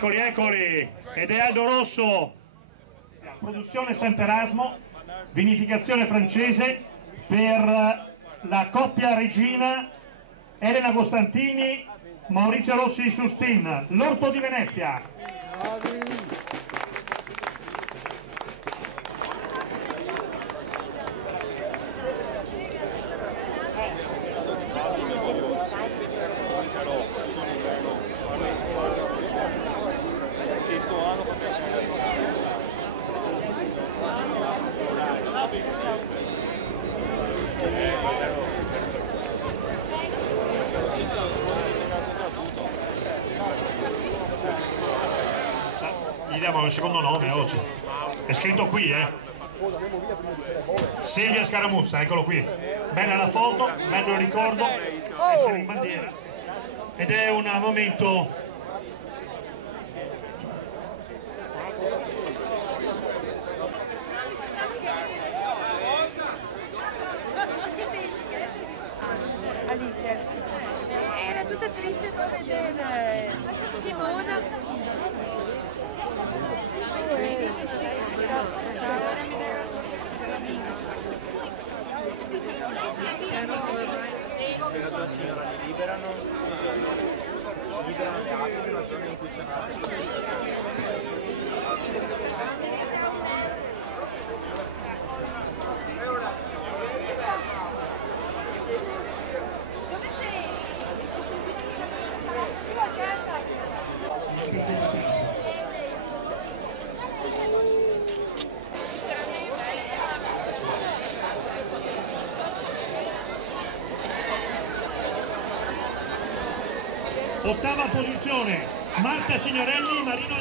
Eccoli, eccoli! Ed è Aldo Rosso, produzione Sant'Erasmo, vinificazione francese per la coppia regina Elena Costantini, Maurizio Rossi di Sustin, l'Orto di Venezia. Gli diamo il secondo nome oggi, è scritto qui, Silvia Scaramuzza, eccolo qui, bella la foto, bello il ricordo, essere in bandiera, ed è un momento Alice era tutta triste da vedere Simona. Spiegato la signora, li liberano le api in una zona in cui c'è una Ottava posizione, Marta Signorelli, Marino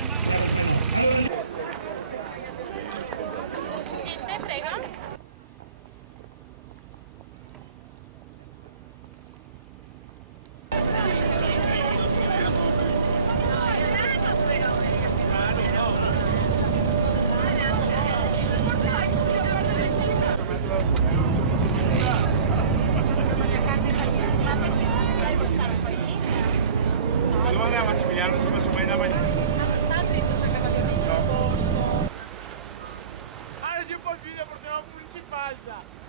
e Massimiliano ci ha messo mai da mangiare. Ahora sí por video porque vamos a principal ya.